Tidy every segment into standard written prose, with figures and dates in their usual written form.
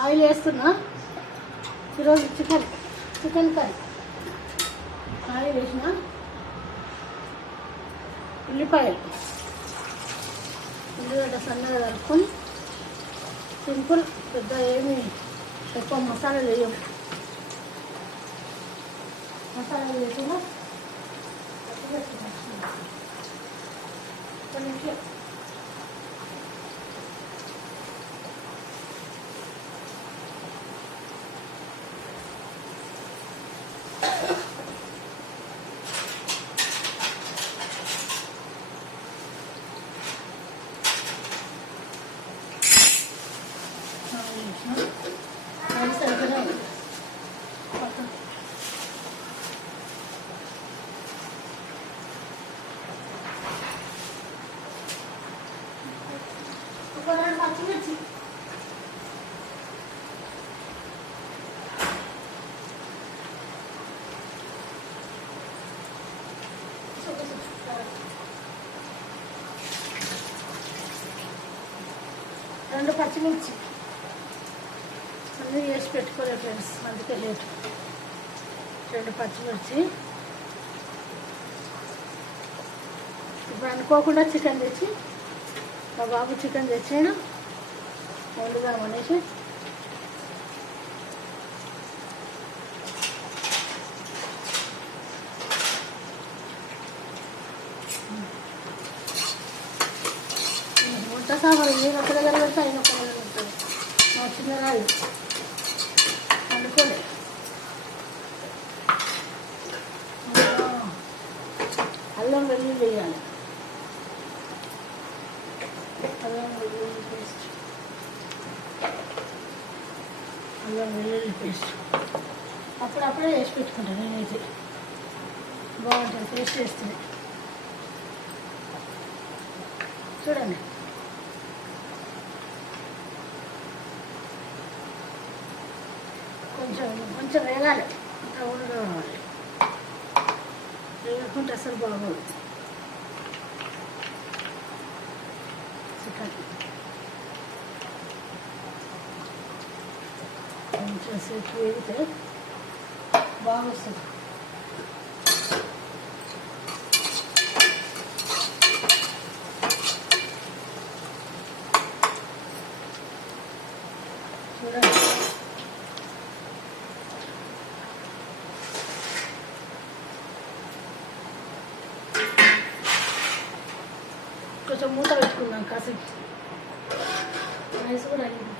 Oil వేస్తున్నా. ఈరోజు chicken curry. Oil వేసిన, ఉల్లిపాయలు, ఉల్లిగడ్డ సన్నగా కలుపుకొని సింపుల్, పెద్ద ఏమి ఎక్కువ మసాలాలు వేయము. మసాలాలు వేసుకున్నా కొంచెం పచ్చిమిర్చి రెండు పచ్చిమిర్చి అన్నీ వేసి పెట్టుకోలేదు ఫ్రెండ్స్, అందుకే లేటు. రెండు పచ్చిమిర్చి. ఇప్పుడు అనుకోకుండా చికెన్ తెచ్చి, మా బాబు చికెన్ తెచ్చాను వండుదామనేసి వంట సామాన్ నేను ఒక దగ్గర పెడితే ఆయన ఒక దగ్గర పెడతాను. మా చిన్నరాలు వండుకోలే. అల్లం వెల్లుల్లి వేయాలి. అల్లం వెల్లుల్లి పేస్ట్, అల్లం వెల్లుల్లి పేస్ట్ అప్పుడప్పుడే వేసి పెట్టుకుంటాను నేనైతే. బాగుంటుంది పేస్ట్ వేస్తే. చూడండి, కొంచెం వేగాలి, రౌండ్ కావాలి. వేయకుంటే అసలు బాగోదు చికెన్. కొంచెం సేపు వేగితే బాగా వస్తుంది. చూడండి, కొంచెం మూత పెట్టుకుందాం కాసేపు. రైస్ కూడా అయింది.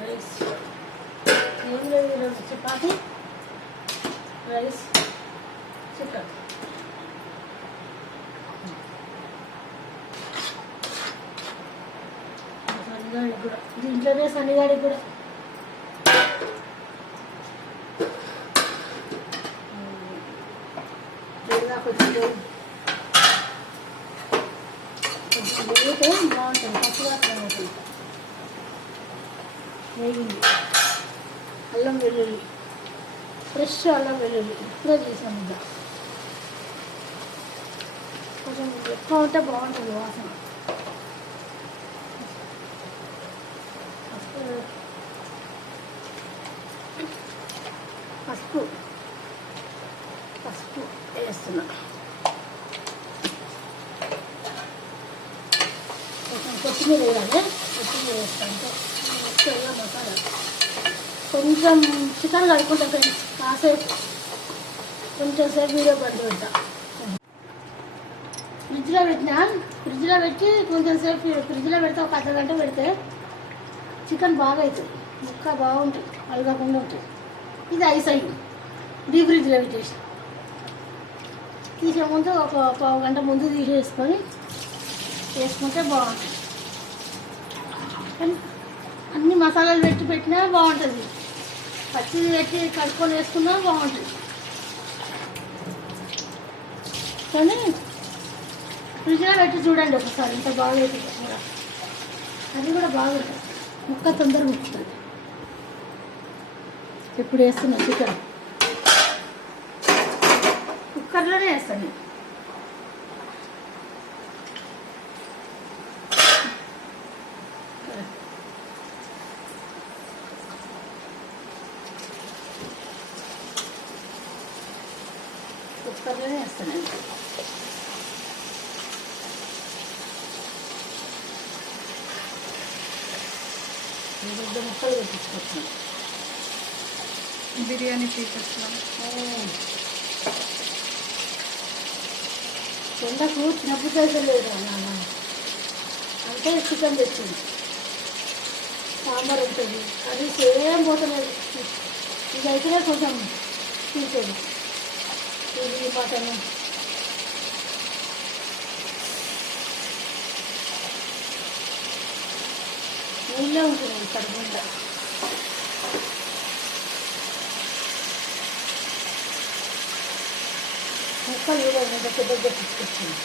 రైస్ ఏం లేదు, ఈరోజు చపాతి, రైస్, చికెన్. సన్నిగాడికి కూడా, దీంట్లోనే సన్నిగాడికి కూడా కొంచెం వేగితే బాగుంటుంది. పచ్చివాసన అవుతుంది. వేగింది. అల్లం వెల్లుల్లి, ఫ్రెష్ అల్లం వెల్లుల్లి ఇప్పుడే చేసాను. ఇంకా కొంచెం ఎక్కువ ఉంటే బాగుంటుంది వాసన. పసుపు వేస్తున్నా. కొంచెం కొత్తిమీర వేయాలి. కొత్తిమీర వేస్తాను. మసాలా కొంచెం చికెన్ కలుపుకుంటా ఫ్రెండ్స్. కాసేపు కొంచెం సేపు వీడియో పడి పెడతా. ఫ్రిడ్జ్లో పెట్టి కొంచెం సేపు ఫ్రిడ్జ్లో పెడితే ఒక అర్ధగంట పెడితే చికెన్ బాగా అవుతుంది. ముక్క బాగుంటుంది, అలగకుండా ఉంటుంది. ఇది ఐస్ అయ్యి డీప్ ఫ్రిడ్జ్లో పెట్టేసి తీసే ముందు ఒక పావు గంట ముందు తీసేసుకొని వేసుకుంటే బాగుంటుంది. కానీ అన్ని మసాలాలు పెట్టినా బాగుంటుంది. పచ్చిది పెట్టి కలుపుకొని వేసుకున్నా బాగుంటుంది. కానీ ఫ్రిడ్జ్లో పెట్టి చూడండి ఒకసారి, ఇంత బాగా అవుతుంది కూడా. అది కూడా బాగుంటుంది, ముక్క తొందరగా ఉడుకుతుంది. ఇప్పుడు వేస్తున్నా చికెన్ కుక్కర్లోనే వేస్తాను. కుక్కర్లోనే వేస్తాను నేను. పెద్ద ముక్కలు పెట్టించుకొచ్చాను బిర్యానీ పీసెస్లో. ఎండకు చిన్నప్పుడు అయితే లేదు నాన్న, అంటే చికెన్ తెచ్చింది, సాంబార్ ఉంటుంది, అది సేమ్ పోతలేదు. ఇది అయితేనే కొంచెం తీసేది, ఇది మటన్. నీళ్ళే ఉంటుంది ఇక్కడ గుండా. ముక్కలు కూడా పెద్ద పెద్ద తీసుకొచ్చింది.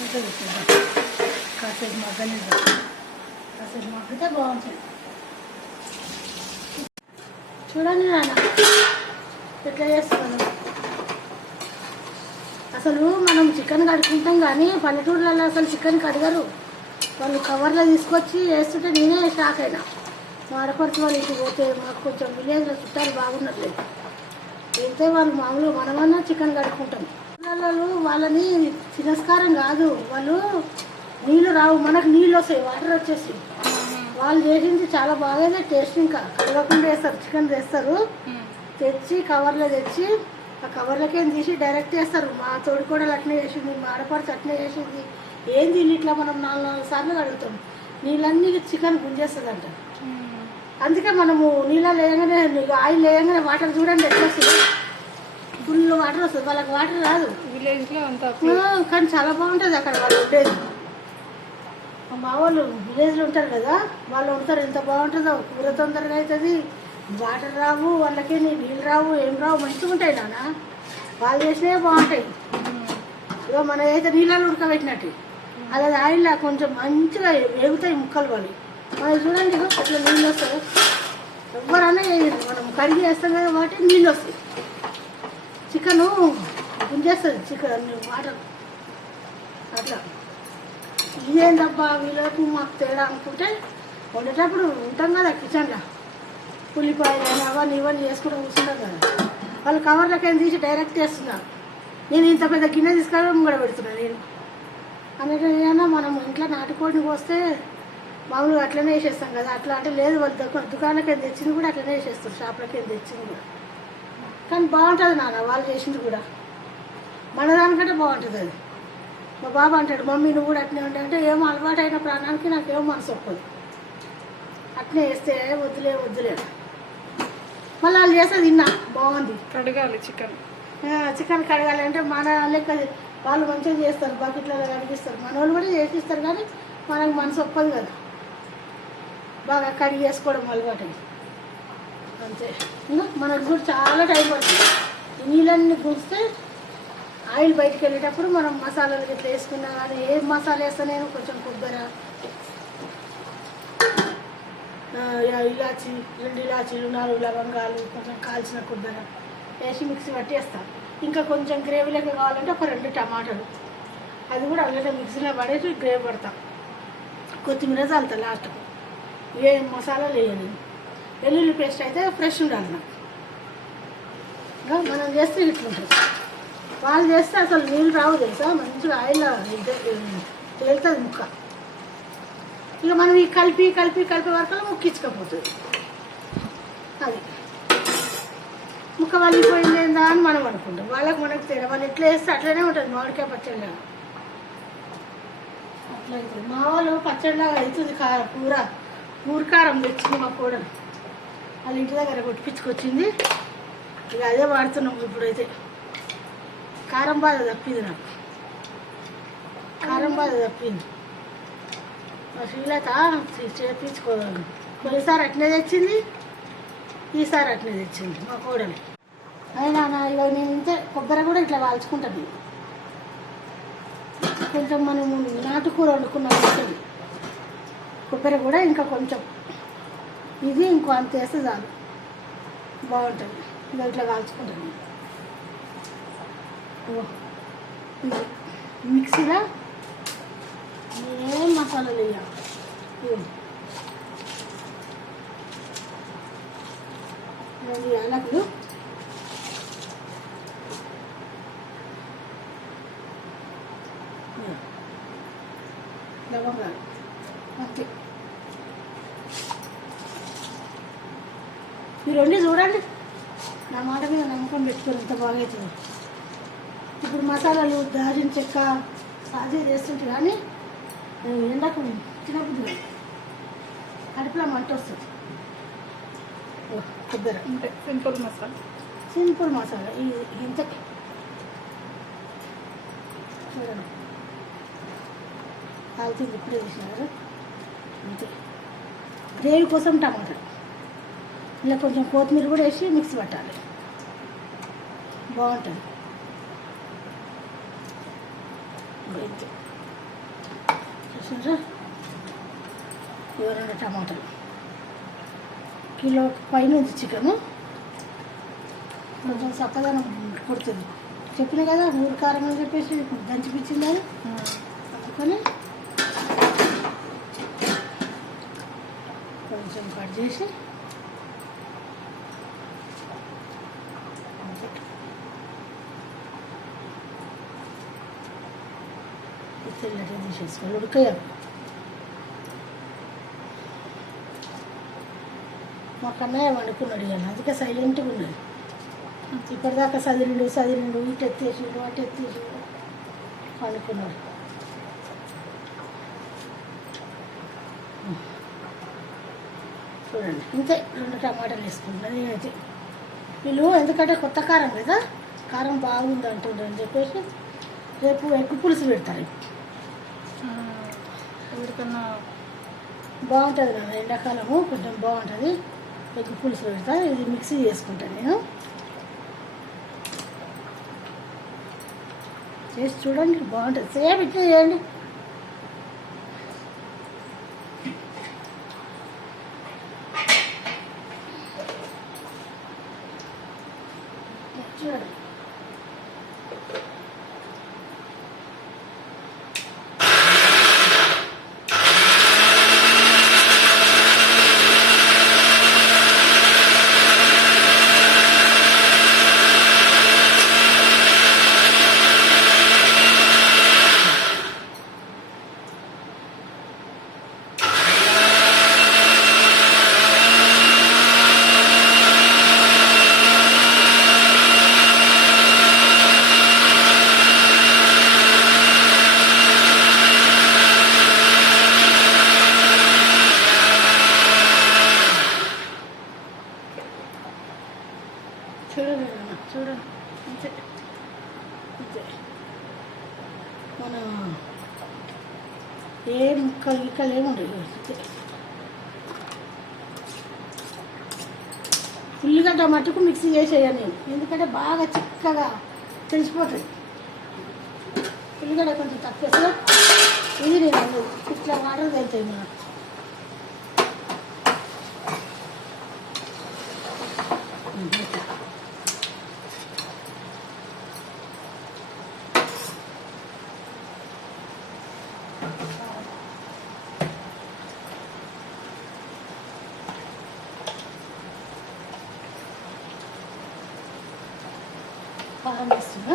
ఇంకా పెట్టిందా కాసేపు మగ్గలేదు, కాసేపు మగ్గితే బాగుంటుంది. చూడండి నాన్న ఎట్లా చేస్తున్నాను. అసలు మనం చికెన్ కడుక్కుంటాం కానీ పల్లెటూర్లలో అసలు చికెన్ కడగరు. వాళ్ళు కవర్లో తీసుకొచ్చి వేస్తుంటే నేనే షాక్ అయినా. మా ఆడపడుచు వాళ్ళు ఇంటికి పోతే మాకు కొంచెం విలేజ్లో చుట్టాలు బాగున్నట్లేదు, వెళ్తే వాళ్ళు మామూలుగా మనమన్నా చికెన్ కడుక్కుంటాం. పిల్లలు వాళ్ళని తిరస్కారం కాదు, వాళ్ళు నీళ్ళు రావు, మనకు నీళ్ళు వస్తాయి, వాటర్ వచ్చేసి. వాళ్ళు చేసింది చాలా బాగా టేస్ట్, ఇంకా కలగకుండా వేస్తారు. చికెన్ తెస్తారు, తెచ్చి కవర్లో తెచ్చి ఆ కవర్లకే తీసి డైరెక్ట్ వేస్తారు. మా తోడుకోడలు అట్నే చేసింది, మా ఆడపడుచు అట్నే చేసింది. ఏం తిని ఇట్లా మనం 4 సార్లు కడుగుతాం, నీళ్ళన్నీ చికెన్ గుంజేస్తుందంట. అందుకే మనము నీళ్ళ లేయంగానే ఆయిల్ లేయంగానే వాటర్ చూడండి ఎట్లా వస్తుంది, ఫుల్ వాటర్ వస్తుంది. వాళ్ళకి వాటర్ రాదు విలేజ్లో అంతా, కానీ చాలా బాగుంటుంది అక్కడ వాళ్ళు ఉండేది. మా వాళ్ళు విలేజ్లో ఉంటారు కదా, వాళ్ళు ఉంటారు, ఎంత బాగుంటుందో. కూర తొందరగా అవుతుంది, వాటర్ రావు వాళ్ళకి, నీళ్ళు రావు, ఏం రావు, మంచిగా ఉంటాయి నాన్న. వాళ్ళు చేసినవి బాగుంటాయి. ఇక మన అయితే నీళ్ళలో ఉడకబెట్టినట్టు, అలా ఆయిల్ కొంచెం మంచిగా వేగుతాయి ముక్కలు. వాళ్ళు మనం చూడండి అట్లా నీళ్ళు వస్తాయి. ఎవరైనా మనం కడిగి వేస్తాం కదా వాటి నీళ్ళు వస్తాయి. చికెను గుంజేస్తుంది చికెన్ వాటర్ అట్లా. ఇదేంటబ్బా వీళ్ళకు మాకు తేడా అనుకుంటే, వండేటప్పుడు ఉంటాం కదా కిచెన్లో, ఉల్లిపాయలు అవన్నీ ఇవన్నీ చేసుకుంటూ కూర్చుంటాం కదా, వాళ్ళు కవర్లకి తీసి డైరెక్ట్ వేస్తున్నారు. నేను ఇంత పెద్ద గిన్నె తీసుకెళ్ళడం కూడా పెడుతున్నాను నేను. అందుకే ఏమన్నా మనం ఇంట్లో నాటుకోడిని కోస్తే మామూలుగా అట్లనే వేసేస్తాం కదా, అట్లా అంటే లేదు, వాళ్ళు దుకాణాలకి తెచ్చింది కూడా అట్లనే వేసేస్తారు, షాప్లకి తెచ్చింది కూడా. కానీ బాగుంటుంది నాన్న వాళ్ళు చేసింది కూడా, మన దానికంటే బాగుంటుంది అది. మా బాబు అంటాడు, మమ్మీ నువ్వు కూడా అట్నే ఉంటాయి అంటే, ఏమో అలవాటు అయిన ప్రాణానికి నాకేమో మనసు ఒప్పదు, అట్నే వేస్తే వద్దులే వద్దులే. మళ్ళీ వాళ్ళు చేస్తే తిన్నా బాగుంది. కడగాలి చికెన్, చికెన్ కడగాలి అంటే మన లెక్క వాళ్ళు మంచిగా చేస్తారు, బకెట్లలో కడిగిస్తారు, మన వాళ్ళు కూడా చేసిస్తారు, కానీ మనకు మనసు ఒప్పదు కదా, బాగా కడిగి వేసుకోవడం అలవాటు అంతే. ఇంకా మనకు కూడా చాలా టైం పడుతుంది. ఈ నీళ్ళన్నీ గుంచితే ఆయిల్ బయటకు వెళ్ళేటప్పుడు మనం మసాలాలు ఇట్లా వేసుకున్నా కానీ, ఏ మసాలా వేస్తా నేను కొంచెం కొబ్బరి, ఇలాచి, 2 ఇలాచీలు, 4 లవంగాలు, కొంచెం కాల్చిన కొబ్బరి వేసి మిక్సీ పట్టి వేస్తాను. ఇంకా కొంచెం గ్రేవీ లెక్క కావాలంటే ఒక 2 టమాటాలు, అది కూడా అల్లట మిక్సీలో పడేసి గ్రేవీ పడతాం. కొత్తిమీర చల్లుతా లాస్ట్కు. ఏం మసాలాలు వేయను. వెల్లుల్లి పేస్ట్ అయితే ఫ్రెష్ ఉండాలి నాకు. మనం చేస్తే ఇట్లుంటుంది, వాళ్ళు చేస్తే అసలు నీళ్ళు రావు తెలుసా, మంచిగా ఆయిల్ తేలుతుంది ముక్క. ఇక మనం ఈ కలిపి కలిపి కలిపే వరకు ముక్కించకపోతుంది, అది ముక్క వలిగిపోయింది ఏందా అని మనం అనుకుంటాం. వాళ్ళకి మనకు తేడా, వాళ్ళు ఎట్లా వేస్తే అట్లనే ఉంటుంది. మామిడికాయ పచ్చడిలాగా అట్లా అవుతుంది. మా వాళ్ళు పచ్చడిలాగా అవుతుంది. కూర ఊరకారం తెచ్చింది మా కోడలు, వాళ్ళ ఇంటి దగ్గర కొట్టిపించుకొచ్చింది. ఇక అదే వాడుతున్నాం ఇప్పుడైతే. కారం బాధ తప్పింది నాకు, కారం బాధ తప్పింది. మా శ్రీలత చేపించుకోవాలి, కొన్నిసారి అట్నే తెచ్చింది, ఈసారి అట్నే తెచ్చింది మా కోడలు. అయినా ఇక నేను ఇంతే కొబ్బరి కూడా ఇట్లా వాల్చుకుంటాను. కొంచెం మనం నాటుకూర వండుకున్నాం ఉంటుంది కొబ్బరి కూడా ఇంకా కొంచెం, ఇది ఇంకో అంత వేస్తే చాలు. బాగుంటుంది. ఇది ఇట్లా కాల్చుకుంటాను. ఇది మిక్సీలో ఏం మసాలాలు వేయాలి. రెండు యాలకులు, లవంగాలు అంతే. ఈ రెండు చూడండి, నా మాట మీద నమ్మకం పెట్టుకొని ఎంత బాగా అవుతుంది. ఇప్పుడు మసాలాలు దాల్చిన చెక్క సాజీ చేస్తుంటే కానీ ఎండకు తినబుద్ధి కడుపులో మంట వస్తుంది. కొబ్బరి అంటే సింపుల్ మసాలా. సింపుల్ మసాలా ఇంతకి చూడండి, కాల్చింది ఇప్పుడే తీసినారు అంతే. గ్రేవీ కోసం టమాటా, ఇలా కొంచెం కొత్తిమీర కూడా వేసి మిక్సీ పట్టాలి, బాగుంటుంది. చూసారా, ఇవన్నీ టమాటాలు, కిలో పైన ఉంది చికెను, కొంచెం చక్కదనం కొడుతుంది. చెప్పిన కదా ఊరు కారం అని చెప్పేసి దంచిపించింది అది, అందుకని కొంచెం కట్ చేసి తెల్లటి తీసేసుకోవాలి. ఉడకాయాలి. మా కన్నయ్య వండుకున్నాడు ఇవాళ, అందుకే సైలెంట్గా ఉన్నాడు. ఇప్పటిదాకా సదిరిండు ఇటు ఎత్తేసిండు అటు ఎత్తేసిండు వండుకున్నాడు. చూడండి ఇంతే, 2 టమాటాలు వేసుకుంటున్నాను నేనైతే. వీళ్ళు ఎందుకంటే కొత్త కారం కదా, కారం బాగుంది అంటుండ్రు అని చెప్పేసి రేపు ఎగ్గు పులుసు పెడతారు. ఎవరికన్నా బాగుంటుంది నాన్న, ఎండాకాలము కొంచెం బాగుంటుంది. ఎగ్గు పులుసు పెడతా, ఇది మిక్సీ చేసుకుంటాను నేను. చేసి చూడండి, బాగుంటుంది. సేమ్ ఇట్లా చేయండి. చూడండి, చూడండి నాన్న, చూడండి అంతే అంతే. మన ఏ ముక్కలు ఏముండవు అంతే. ఉల్లిగడ్డ మట్టుకు మిక్సీ చేసేయాలి నేను, ఎందుకంటే బాగా చిక్కగా తెలిసిపోతుంది. ఉల్లిగడ్డ కొంచెం తక్కువ, ఇది నేను ఇట్లా వాటర్ వెళ్తాయి మనం. కారం వేస్తున్నా.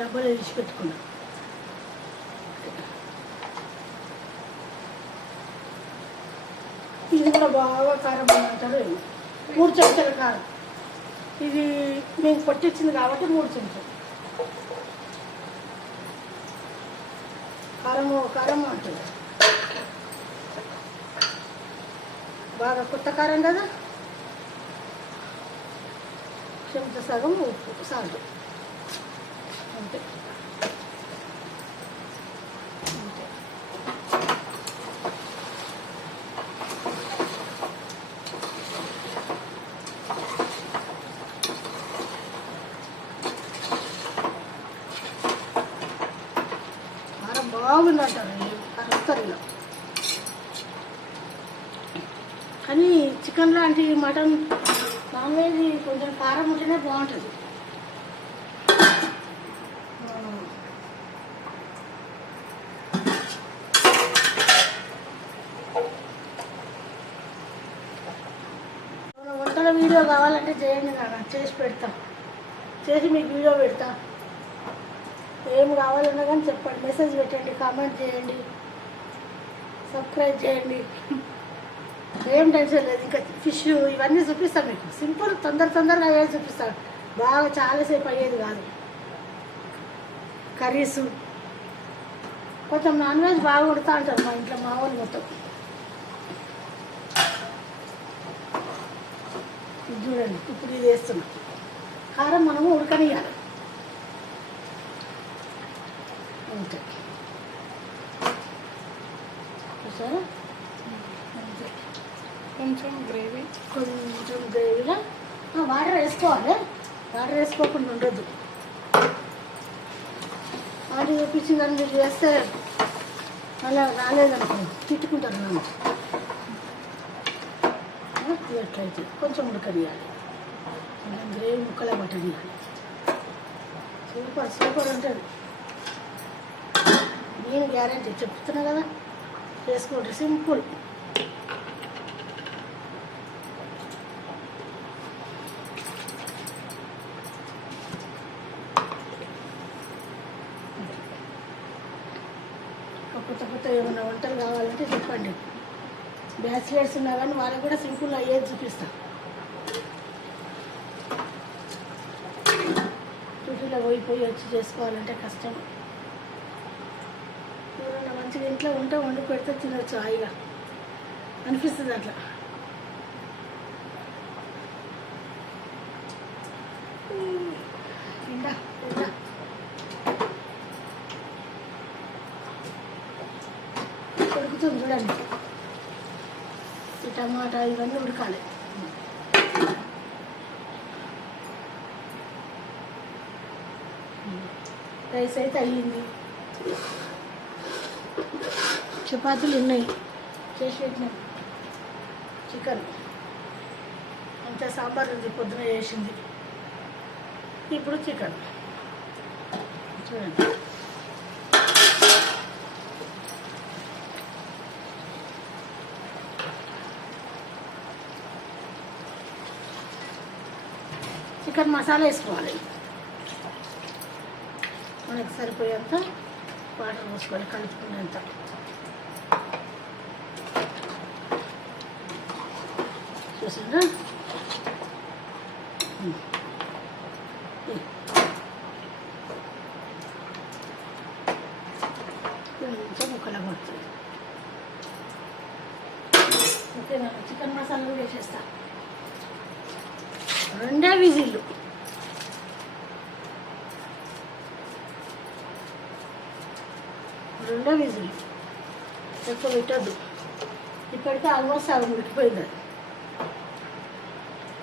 డబ్బాలు వేసి పెట్టుకున్నా. ఇది కూడా బాగా కారం అంటారు. 3 చెంచాల కారం, ఇది మేము కొట్టించింది కాబట్టి 3 చెంచాలు కారం అంటుంది. బాగా కొత్త కారం కదా, చెంచా సగం ఉప్పు సాల్ట్ అంతే. వస్తుంది అంటారు, అరుస్తారు ఇలా. కానీ చికెన్ లాంటి మటన్ నాన్ వెజ్ కొంచెం కారం ఉంటేనే బాగుంటుంది. వంటల వీడియో కావాలంటే చేయండి, నాన్న చేసి పెడతా, చేసి మీకు వీడియో పెడతా. ఏం కావాలన్నా కానీ చెప్పండి, మెసేజ్ పెట్టండి, కామెంట్ చేయండి, సబ్స్క్రైబ్ చేయండి. ఏం టెన్షన్ లేదు. ఇంకా ఫిష్ ఇవన్నీ చూపిస్తాను మీకు, సింపుల్ తొందరగా అయ్యేది చూపిస్తాను, బాగా చాలాసేపు అయ్యేది కాదు. కర్రీసు కొంచెం నాన్ వెజ్ బాగా కొడతా అంటారు మా ఇంట్లో, మా వాళ్ళు మొత్తం. ఇది చూడండి, ఇప్పుడు ఇది వేస్తున్నాం. కారం మనము ఉడకనియాలి అంతే. చూసారా, అంతే. కొంచెం గ్రేవీలో వాటర్ వేసుకోవాలి, వాటర్ వేసుకోకుండా ఉండొద్దు. వాటర్ చూపించిందని మీరు వేస్తే అలా రాలేదనుకో తిట్టుకుంటారు నన్ను. ఎట్లయితే కొంచెం ఉడకనియాలి, గ్రేవీ ముక్కలే పట్టనియాలి. సూపర్ ఉంటుంది. నేను గ్యారెంటీ చెప్తున్నా కదా, చేసుకోండి, సింపుల్. కొత్త ఏమైనా వంటలు కావాలంటే చెప్పండి. బ్యాచిలర్స్ ఉన్నా కానీ వాళ్ళకి కూడా సింపుల్ అయ్యేది చూపిస్తా. డ్యూటీలో పోయి వచ్చి చేసుకోవాలంటే కష్టం. ఎవరైనా మంచిగా ఇంట్లో ఉంటే వండి పెడితే తినొచ్చు, హాయిగా అనిపిస్తుంది అట్లా. ఇంకా ఉడుకుతుంది చూడండి. ఈ టమాటా ఇవన్నీ ఉడకాలి. రైస్ అయితే అయ్యింది, చపాతీలు ఉన్నాయి చేసి పెట్టినాం. చికెన్ అంతా సాంబార్ ఉంది, పొద్దున చేసింది. ఇప్పుడు చికెన్ చూడండి. చికెన్ మసాలా వేసుకోవాలి, మనకి సరిపోయేంత వాటర్ పోసుకోవాలి, కలుపుకునేంత. చూసిందా, కొంచెం ముక్కలా పడుతుంది. ఓకేనా, చికెన్ మసాలా కూడా వేసేస్తా. 2 విజిల్లు. ఎక్కువ పెట్టద్దు. ఇప్పటికే ఆల్మోస్ట్ సగం ఉడికిపోయింది అది.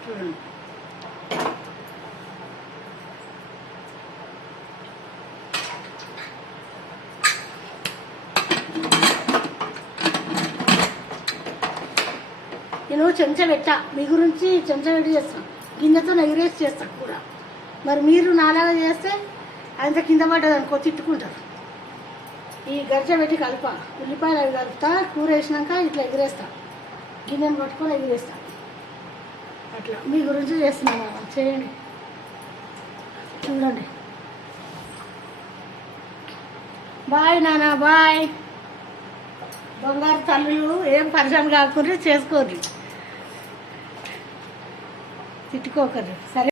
చూడండి, నేను చెంచా పెట్టా, మీ గురించి చెంచా పెట్టి చేస్తాను, గిన్నెతో ఎగిరేసి చేస్తాను కూర. మరి మీరు నాలాగా చేస్తే అంత కింద పడ్డది అనుకో తిట్టుకుంటారు. ఈ గరిచె పెట్టి కలుప, ఉల్లిపాయలు అవి కలుపుతా, కూర వేసినాక ఇట్లా ఎగిరేస్తా, గిన్నెను పట్టుకొని ఎగిరేస్తా. అట్లా మీ గురించి చేస్తున్నాను, చేయండి చూడండి. బాయ్ నాన్న, బాయ్. బంగారు తల్లులు ఏం పరిచయం కాకుండా చేసుకోండి, తిట్టుకోకండి, సరే.